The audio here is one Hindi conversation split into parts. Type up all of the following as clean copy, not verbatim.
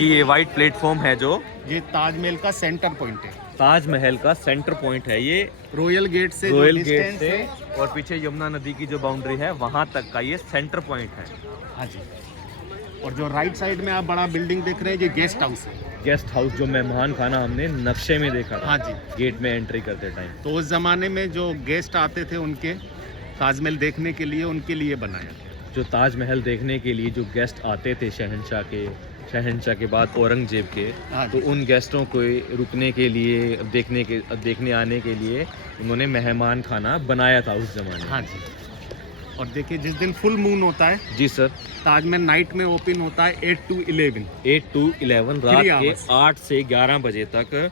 जी ये वाइट प्लेटफॉर्म है जो ये ताजमहल का सेंटर पॉइंट है। ताजमहल का सेंटर पॉइंट है ये। रॉयल गेट से रॉयल जो गेट डिस्टेंस से है, और पीछे यमुना नदी की जो बाउंड्री है वहाँ तक का ये सेंटर पॉइंट है। हाँ जी। और जो राइट साइड में आप बड़ा बिल्डिंग देख रहे हैं, ये गेस्ट हाउस है। गेस्ट हाउस जो मेहमान खाना हमने नक्शे में देखा था, हाँ जी। गेट में एंट्री करते टाइम। तो उस ज़माने में जो गेस्ट आते थे उनके ताजमहल देखने के लिए, उनके लिए बनाया। जो ताजमहल देखने के लिए जो गेस्ट आते थे शहंशाह के बाद औरंगजेब के, हाँ तो जी। उन गेस्टों को रुकने के लिए, देखने आने के लिए उन्होंने मेहमान खाना बनाया था उस जमाने में। हाँ जी। और देखिए जिस दिन फुल मून होता है, जी सर। ताजमहल नाइट में ओपन होता है 8 to 11 रात के 8 से 11 बजे तक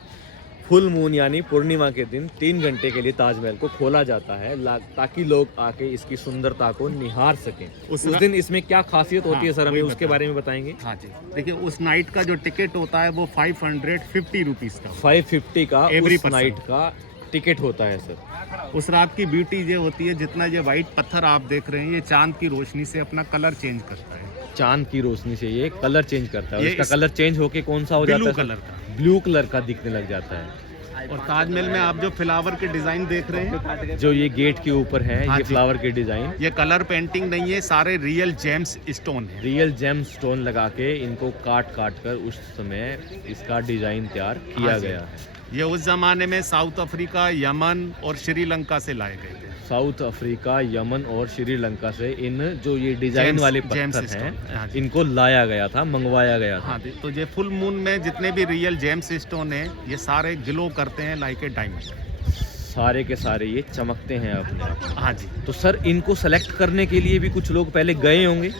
फुल मून यानी पूर्णिमा के दिन 3 घंटे के लिए ताजमहल को खोला जाता है, ताकि लोग आके इसकी सुंदरता को निहार सकें। उस दिन इसमें क्या खासियत होती है सर, हमें उसके बारे में बताएंगे? हाँ जी। देखिए उस नाइट का जो टिकट होता है वो 550 रुपीज़ का, 550 का Every उस person। नाइट का टिकट होता है सर। उस रात की ब्यूटी ये होती है, जितना ये वाइट पत्थर आप देख रहे हैं, ये चांद की रोशनी से अपना कलर चेंज करता है। चांद की रोशनी से ये कलर चेंज करता है। ये इसका कलर चेंज होके कौन सा हो जाता है? ब्लू कलर का। ब्लू कलर का दिखने लग जाता है। और ताजमहल में आप जो फ्लावर के डिजाइन देख रहे हैं, जो ये गेट के ऊपर है, हाँ ये जी। फ्लावर के डिजाइन, ये कलर पेंटिंग नहीं है, सारे रियल जेम्स स्टोन है। रियल जेम स्टोन लगा के इनको काट कर उस समय इसका डिजाइन तैयार किया हाँ जी। गया है। ये उस जमाने में साउथ अफ्रीका, यमन और श्रीलंका से लाए गए थे। साउथ अफ्रीका, यमन और श्रीलंका से इन जो ये डिजाइन वाले जेम्स पत्थर स्टोन, हाँ हैं, जी। इनको लाया गया था, मंगवाया गया था। हाँ जी। तो ये फुल मून में जितने भी रियल जेम्स स्टोन है, ये सारे ग्लो करते हैं लाइक ए डायमंड। सारे के सारे ये चमकते हैं अपने आप। हाँ जी। तो सर इनको सेलेक्ट करने के लिए भी कुछ लोग पहले गए होंगे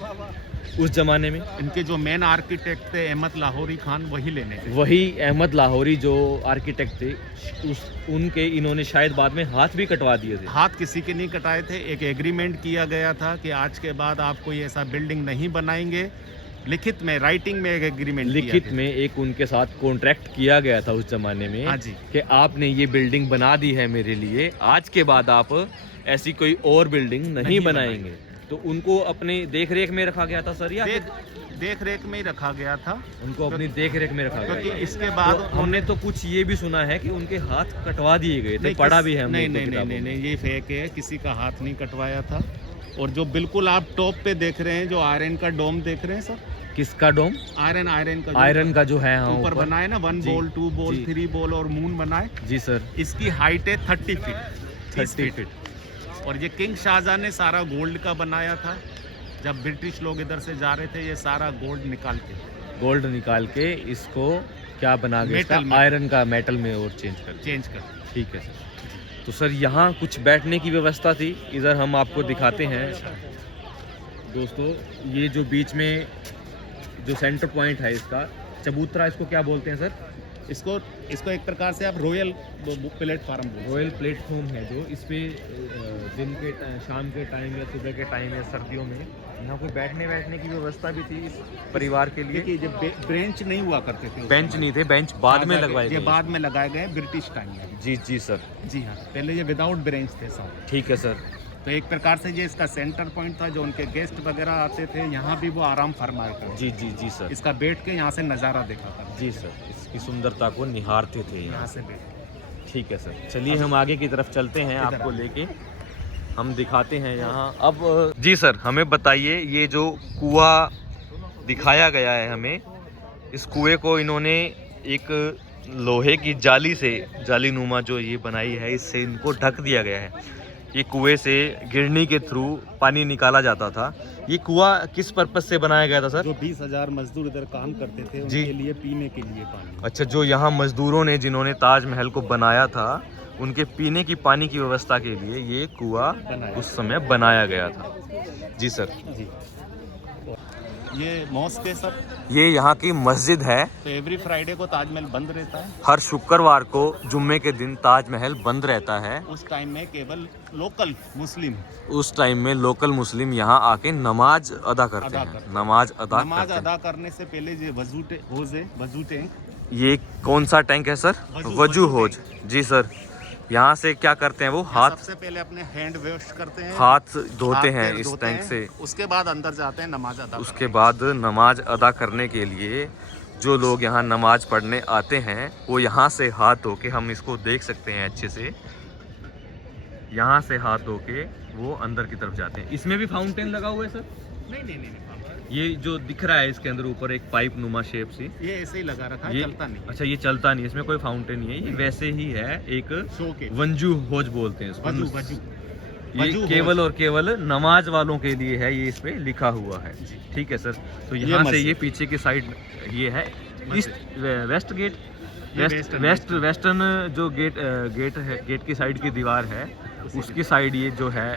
उस जमाने में। इनके जो मेन आर्किटेक्ट थे अहमद लाहौरी खान, वही लेने थे। वही अहमद लाहौरी जो आर्किटेक्ट थे, उनके इन्होंने शायद बाद में हाथ भी कटवा दिए थे। हाथ किसी के नहीं कटाए थे। एक एग्रीमेंट किया गया था कि आज के बाद आप कोई ऐसा बिल्डिंग नहीं बनाएंगे। लिखित में, राइटिंग में एक एग्रीमेंट, लिखित में एक उनके साथ कॉन्ट्रैक्ट किया गया था उस जमाने में। हाँ जी। कि आपने ये बिल्डिंग बना दी है मेरे लिए, आज के बाद आप ऐसी कोई और बिल्डिंग नहीं बनाएंगे। तो उनको अपने देख रेख में रखा गया था सर, या देख रेख में ही रखा गया था। उनको अपनी देख रेख में रखा गया क्योंकि था। इसके बाद तो हमने तो कुछ ये भी सुना है कि उनके हाथ कटवा दिए गए थे, पढ़ा भी है हमने नहीं, तो किताबों में। ये फेक है, किसी का हाथ नहीं कटवाया था। और जो बिल्कुल आप टॉप पे देख रहे हैं, जो आयरन का डोम देख रहे हैं सर, किसका डोम? आयरन का जो है, हाँ, ऊपर बना है ना, 1 जी, बॉल 2 बॉल जी। 3 बॉल और मून बना है। जी सर। इसकी हाइट है 30 फीट, 30 फीट। और ये किंग शाहजहां ने सारा गोल्ड का बनाया था। जब ब्रिटिश लोग इधर से जा रहे थे, ये सारा गोल्ड निकाल के इसको क्या बना के मेटल में। आयरन का मेटल में और चेंज कर। ठीक है सर। तो सर यहाँ कुछ बैठने की व्यवस्था थी, इधर हम आपको दिखाते हैं दोस्तों। ये जो बीच में जो सेंटर पॉइंट है इसका, चबूतरा इसको क्या बोलते हैं सर? इसको एक प्रकार से आप रॉयल प्लेटफार्म बोलते हैं। रॉयल प्लेटफॉर्म है जो इस पे दिन के शाम के टाइम या सुबह के टाइम या सर्दियों में यहाँ कोई बैठने की व्यवस्था भी थी इस परिवार के लिए। देखिए जब बेंच नहीं हुआ करते थे, बेंच नहीं थे, बेंच बाद में लगवाए ये गए। बाद में लगाए गए ब्रिटिश टाइम में। जी सर। जी हाँ, पहले ये विदाउट बेंच थे सब। ठीक है सर। तो एक प्रकार से ये इसका सेंटर पॉइंट था, जो उनके गेस्ट वगैरह आते थे, यहाँ भी वो आराम फरमाया करते। जी सर। इसका बैठ के यहाँ से नज़ारा देखा था। जी सर, इसकी सुंदरता को निहारते थे यहाँ यहाँ। से बैठ। ठीक है सर, चलिए हम आगे की तरफ चलते हैं, आपको लेके हम दिखाते हैं यहाँ। अब जी सर, हमें बताइए, ये जो कुआं दिखाया गया है हमें, इस कुएं को इन्होंने एक लोहे की जाली से, जाली नुमा जो ये बनाई है, इससे इनको ढक दिया गया है। ये कुएं से गिरनी के थ्रू पानी निकाला जाता था। ये कुआं किस पर्पस से बनाया गया था सर? जो 20,000 मजदूर इधर काम करते थे, जी। उनके लिए पीने के लिए पानी। अच्छा, जो यहाँ मजदूरों ने, जिन्होंने ताजमहल को बनाया था, उनके पीने की पानी की व्यवस्था के लिए ये कुआं उस समय बनाया गया था। जी सर। जी। ये मॉस्क है सर। ये यहाँ की मस्जिद है। तो एवरी फ्राइडे को ताजमहल बंद रहता है। हर शुक्रवार को, जुम्मे के दिन ताजमहल बंद रहता है। उस टाइम में केवल लोकल मुस्लिम, उस टाइम में लोकल मुस्लिम यहाँ आके नमाज अदा करते हैं। नमाज अदा करने से पहले ये वजू टैंक। ये कौन सा टैंक है सर? वजू होज। जी सर। यहाँ से क्या करते हैं वो? हाथ, सबसे पहले अपने हैंड वॉश करते हैं, हाथ धोते हैं पैर इस धोते टैंक हैं। से। उसके बाद अंदर जाते हैं नमाज अदा उसके बाद नमाज अदा करने के लिए जो लोग यहाँ नमाज पढ़ने आते हैं वो यहाँ से हाथ धो के, हम इसको देख सकते हैं अच्छे से, यहाँ से हाथ धो के वो अंदर की तरफ जाते हैं। इसमें भी फाउंटेन लगा हुआ है सर? नहीं। ये जो दिख रहा है इसके अंदर ऊपर एक पाइप नुमा शेप सी, ये ऐसे ही लगा रखा है, ये चलता नहीं। अच्छा, ये चलता नहीं, इसमें कोई फाउंटेन नहीं है, ये वैसे ही है, एक शो के वंजू होज बोलते हैं इसको। ये वजू केवल और केवल नमाज वालों के लिए है, ये इस पे लिखा हुआ है। ठीक है सर। तो यहाँ से ये पीछे की साइड ये है ईस्ट वेस्ट गेट, वेस्टर्न जो गेट है, गेट की साइड की दीवार है, उसकी साइड ये जो है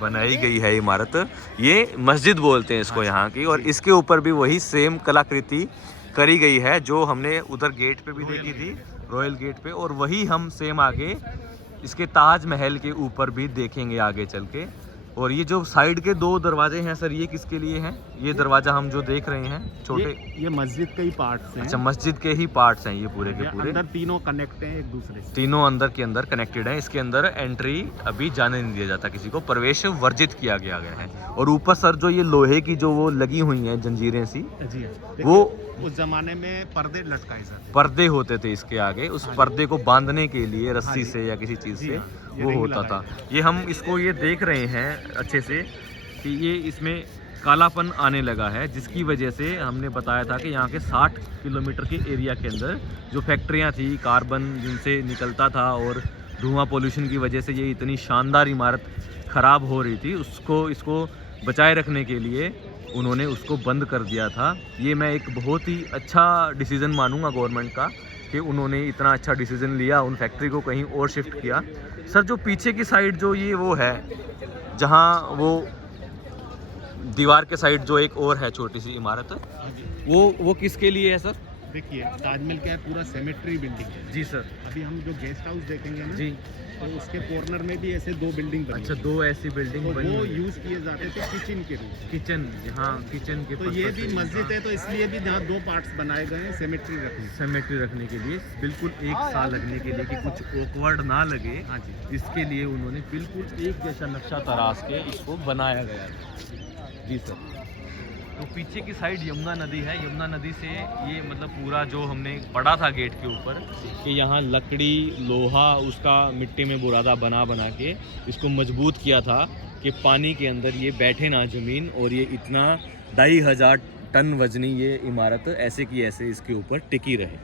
बनाई गई है इमारत, ये मस्जिद बोलते हैं इसको यहाँ की। और इसके ऊपर भी वही सेम कलाकृति करी गई है जो हमने उधर गेट पे भी देखी थी, रॉयल गेट पे, और वही हम सेम आगे इसके ताजमहल के ऊपर भी देखेंगे आगे चल के। और ये जो साइड के 2 दरवाजे हैं सर, ये किसके लिए हैं? ये दरवाजा हम जो देख रहे हैं छोटे, ये मस्जिद के ही पार्ट्स हैं। अच्छा, मस्जिद के ही पार्ट्स हैं ये पूरे के पूरे। अंदर तीनों कनेक्ट हैं एक दूसरे से, तीनों अंदर के अंदर कनेक्टेड हैं। इसके अंदर एंट्री अभी जाने नहीं दिया जाता किसी को, प्रवेश वर्जित किया गया है। और ऊपर सर जो ये लोहे की जो वो लगी हुई हैं जंजीरें सी, जी वो उस जमाने में पर्दे लटकाए जाते, पर्दे होते थे इसके आगे, उस पर्दे को बांधने के लिए रस्सी से या किसी चीज़ से वो होता था। ये हम इसको ये देख रहे हैं अच्छे से कि ये इसमें कालापन आने लगा है, जिसकी वजह से हमने बताया था कि यहाँ के 60 किलोमीटर के एरिया के अंदर जो फैक्ट्रियाँ थी, कार्बन जिनसे निकलता था और धुआं पोल्यूशन की वजह से ये इतनी शानदार इमारत ख़राब हो रही थी, इसको बचाए रखने के लिए उन्होंने उसको बंद कर दिया था। ये मैं एक बहुत ही अच्छा डिसीज़न मानूंगा गवर्नमेंट का कि उन्होंने इतना अच्छा डिसीज़न लिया, उन फैक्ट्री को कहीं और शिफ्ट किया। सर जो पीछे की साइड जो ये वो है, जहाँ वो दीवार के साइड जो एक और है छोटी सी इमारत, वो किसके लिए है सर? देखिए ताजमहल क्या है, पूरा सेमेट्री बिल्डिंग है। जी सर। अभी हम जो गेस्ट हाउस देखेंगे ना जी, तो उसके कॉर्नर में भी ऐसे 2 बिल्डिंग बनी। अच्छा, 2 ऐसी बिल्डिंग तो बनी वो हुई है। यूज किए जाते थे किचन के रूप में। किचन, हाँ किचन के तो ये पर्पस भी से, मस्जिद हाँ। है, तो इसलिए भी जहाँ 2 पार्ट्स बनाए गए हैं सेमेट्री रखने। सेमेट्री रखने के लिए, बिल्कुल एक साल लगने के लिए कि कुछ ऑकवर्ड ना लगे, हाँ जी, इसके लिए उन्होंने बिल्कुल एक जैसा नक्शा तराश के इसको बनाया गया है। जी सर। तो पीछे की साइड यमुना नदी है, यमुना नदी से ये मतलब पूरा जो हमने पढ़ा था गेट के ऊपर कि यहाँ लकड़ी, लोहा, उसका मिट्टी में बुरादा बना के इसको मजबूत किया था कि पानी के अंदर ये बैठे ना ज़मीन, और ये इतना 2500 टन वजनी ये इमारत ऐसे की ऐसे इसके ऊपर टिकी रहे।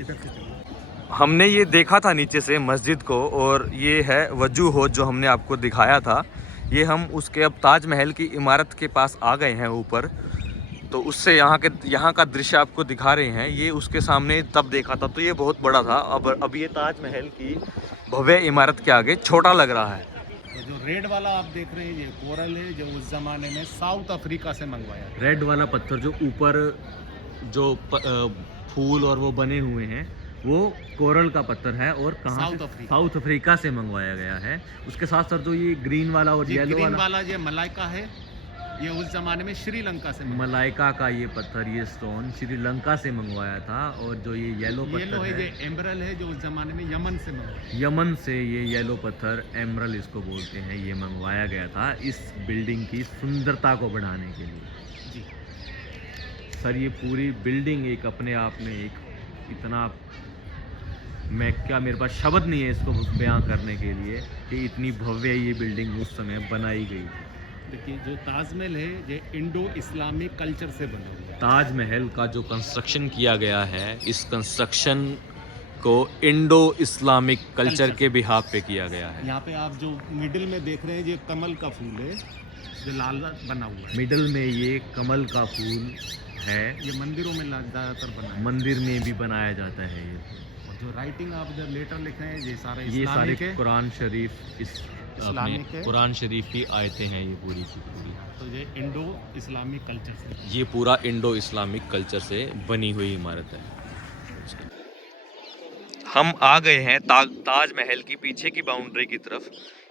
इधर से चलो। हमने ये देखा था नीचे से मस्जिद को, और ये है वजू होज जो हमने आपको दिखाया था। ये हम उसके अब ताजमहल की इमारत के पास आ गए हैं ऊपर, तो उससे यहाँ का दृश्य आपको दिखा रहे हैं। ये उसके सामने तब देखा था तो ये बहुत बड़ा था, अब ये ताजमहल की भव्य इमारत के आगे छोटा लग रहा है। तो जो रेड वाला आप देख रहे हैं ये कोरल है, जो उस जमाने में साउथ अफ्रीका से मंगवाया। रेड वाला पत्थर जो ऊपर जो फूल और वो बने हुए हैं, वो कोरल का पत्थर है, और कहाँ से? साउथ अफ्रीका से मंगवाया गया है। उसके साथ सर जो ये ग्रीन वाला और येलो वाला ये मलाइका है, ये उस जमाने में श्रीलंका से मलाइका का ये पत्थर, ये स्टोन श्रीलंका से मंगवाया था। और जो ये येलो पत्थर है, ये एमरल है, जो उस जमाने में यमन से मंगवाया। यमन से ये येलो पत्थर एमरल इसको बोलते हैं, ये मंगवाया गया था इस बिल्डिंग की सुंदरता को बढ़ाने के लिए। जी सर ये पूरी बिल्डिंग एक अपने आप में एक इतना, मेरे पास शब्द नहीं है इसको बयां करने के लिए कि इतनी भव्य ये बिल्डिंग उस समय बनाई गई थी। देखिए जो ताजमहल है ये इंडो इस्लामिक कल्चर से बना हुआ है। ताजमहल का जो कंस्ट्रक्शन किया गया है, इस कंस्ट्रक्शन को इंडो इस्लामिक कल्चर के बिहाफ पे किया गया है। यहाँ पे आप जो मिडिल में देख रहे हैं ये कमल का फूल है, जो लाल बना हुआ है। मिडिल में ये कमल का फूल है, ये मंदिरों में ज़्यादातर बना है। मंदिर में भी बनाया जाता है ये। और जो राइटिंग आप इधर लेटर लिखे हैं ये सारे कुरान शरीफ, इस्लामिक है। कुरान शरीफ की आयतें हैं ये पूरी की पूरी। तो ये इंडो इस्लामिक कल्चर से, ये पूरा इंडो इस्लामिक कल्चर से बनी हुई इमारत है। हम आ गए हैं ताजमहल की पीछे की बाउंड्री की तरफ।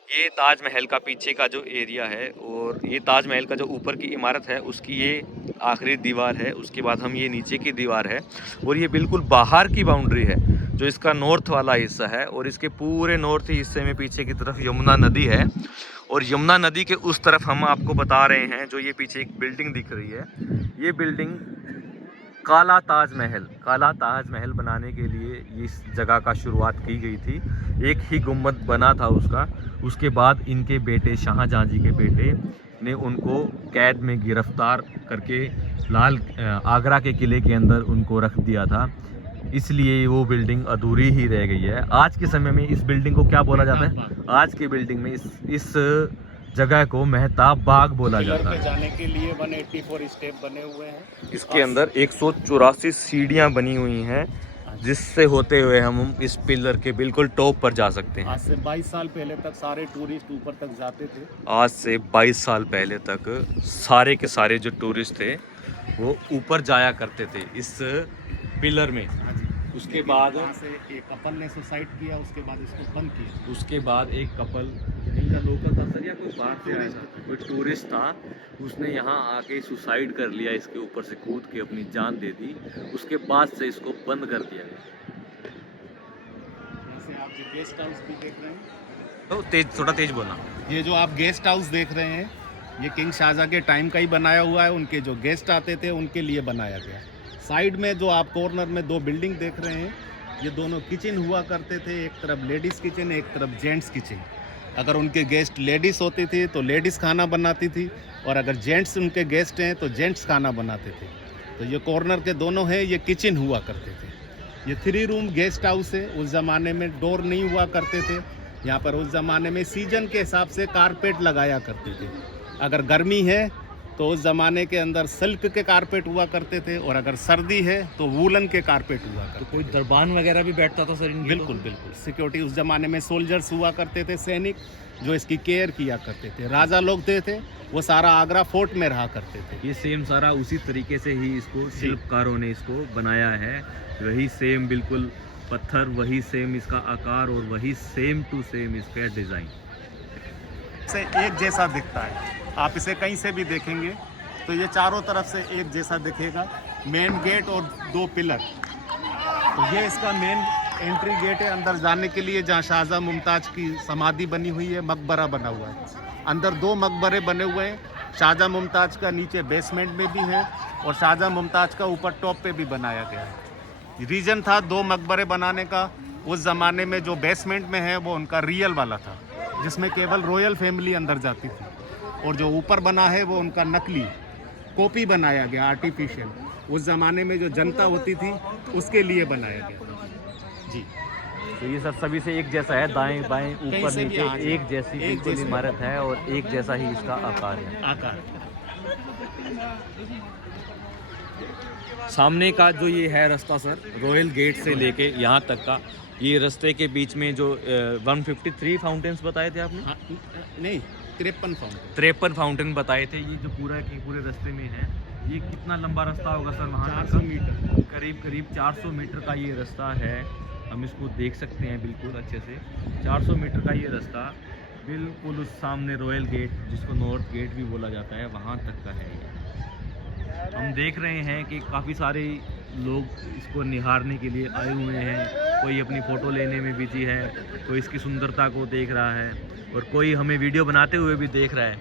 ये ताजमहल का पीछे का जो एरिया है, और ये ताजमहल का जो ऊपर की इमारत है उसकी ये आखिरी दीवार है। उसके बाद हम ये नीचे की दीवार है, और ये बिल्कुल बाहर की बाउंड्री है जो इसका नॉर्थ वाला हिस्सा है। और इसके पूरे नॉर्थ हिस्से में पीछे की तरफ यमुना नदी है, और यमुना नदी के उस तरफ हम आपको बता रहे हैं जो ये पीछे एक बिल्डिंग दिख रही है, ये बिल्डिंग काला ताज महल बनाने के लिए इस जगह का शुरुआत की गई थी। एक ही गुम्बद बना था उसका। उसके बाद इनके बेटे शाहजहाँ जी के बेटे ने उनको कैद में गिरफ्तार करके आगरा के किले के अंदर उनको रख दिया था, इसलिए वो बिल्डिंग अधूरी ही रह गई है। आज के समय में इस बिल्डिंग को क्या बोला जाता है? आज की बिल्डिंग में इस जगह को मेहताब बाग बोला जाता है। जाने के लिए 184 स्टेप बने हुए हैं। इसके अंदर 184 सीढ़ियां बनी हुई हैं, जिससे होते हुए हम इस पिलर के बिल्कुल टॉप पर जा सकते हैं। आज से 22 साल पहले तक सारे टूरिस्ट ऊपर तक जाते थे। आज से 22 साल पहले तक सारे के सारे जो टूरिस्ट थे वो ऊपर जाया करते थे इस पिलर में। उसके बाद से एक कपल ने सुसाइड किया, उसके बाद इसको बंद किया। उसके बाद एक कपल, इनका लोकल था सर या कोई बाहर से आया था, कोई टूरिस्ट था, उसने यहाँ आके सुसाइड कर लिया, इसके ऊपर से कूद के अपनी जान दे दी। उसके बाद से इसको बंद कर दिया गया। जैसे आप जो गेस्ट हाउस भी देख रहे हैं, तो थोड़ा तेज बोलना। ये जो आप गेस्ट हाउस देख रहे हैं, ये किंग शाहजहाँ के टाइम का ही बनाया हुआ है। उनके जो गेस्ट आते थे उनके लिए बनाया गया। साइड में जो आप कॉर्नर में 2 बिल्डिंग देख रहे हैं, ये दोनों किचन हुआ करते थे। एक तरफ लेडीज़ किचन, एक तरफ जेंट्स किचन। अगर उनके गेस्ट लेडीज़ होती थी तो लेडीज़ खाना बनाती थी, और अगर जेंट्स उनके गेस्ट हैं तो जेंट्स खाना बनाते थे। तो ये कॉर्नर के दोनों हैं, ये किचन हुआ करते थे। ये 3 रूम गेस्ट हाउस है। उस ज़माने में डोर नहीं हुआ करते थे यहाँ पर। उस ज़माने में सीजन के हिसाब से कारपेट लगाया करते थे। अगर गर्मी है तो उस ज़माने के अंदर सिल्क के कारपेट हुआ करते थे, और अगर सर्दी है तो वूलन के कारपेट हुआ करते थे। कोई दरबान वगैरह भी बैठता था सर इनके? बिल्कुल बिल्कुल। सिक्योरिटी उस ज़माने में सोल्जर्स हुआ करते थे, सैनिक, जो इसकी केयर किया करते थे। राजा लोग थे वो सारा आगरा फोर्ट में रहा करते थे। ये सेम सारा उसी तरीके से ही इसको शिल्पकारों ने इसको बनाया है। वही सेम बिल्कुल पत्थर, वही सेम इसका आकार, और वही सेम टू सेम इसका डिज़ाइन से एक जैसा दिखता है। आप इसे कहीं से भी देखेंगे तो ये चारों तरफ से एक जैसा दिखेगा। मेन गेट और 2 पिलर, तो ये इसका मेन एंट्री गेट है अंदर जाने के लिए, जहाँ शाहजहाँ मुमताज की समाधि बनी हुई है, मकबरा बना हुआ है। अंदर 2 मकबरे बने हुए हैं। शाहजहाँ मुमताज का नीचे बेसमेंट में भी है, और शाहजहाँ मुमताज का ऊपर टॉप पे भी बनाया गया है। रीजन था 2 मकबरे बनाने का। उस ज़माने में जो बेसमेंट में है वो उनका रियल वाला था, जिसमें केवल रॉयल फैमिली अंदर जाती थी, और जो ऊपर बना है वो उनका नकली कॉपी बनाया गया, आर्टिफिशियल। उस ज़माने में जो जनता होती थी उसके लिए बनाया गया जी। तो ये सब सभी से एक जैसा है, दाएं बाएं ऊपर से भी नीचे एक जैसी बिल्कुल इमारत है, और एक जैसा ही इसका आकार है। सामने का जो ये है रास्ता सर, रॉयल गेट से लेके यहाँ तक का, ये रास्ते के बीच में जो 153 फाउंटेन्स बताए थे आपने? नहीं, 53 फाउंटेन। 53 फाउंटेन बताए थे। ये जो पूरा के पूरे रास्ते में है, ये कितना लंबा रास्ता होगा सर? वहाँ 400 मीटर, करीब 400 मीटर का ये रास्ता है। हम इसको देख सकते हैं बिल्कुल अच्छे से। 400 मीटर का ये रास्ता बिल्कुल उस सामने रॉयल गेट, जिसको नॉर्थ गेट भी बोला जाता है, वहाँ तक का है। हम देख रहे हैं कि काफ़ी सारे लोग इसको निहारने के लिए आए हुए हैं। कोई अपनी फ़ोटो लेने में बिजी है, कोई इसकी सुंदरता को देख रहा है, और कोई हमें वीडियो बनाते हुए भी देख रहा है।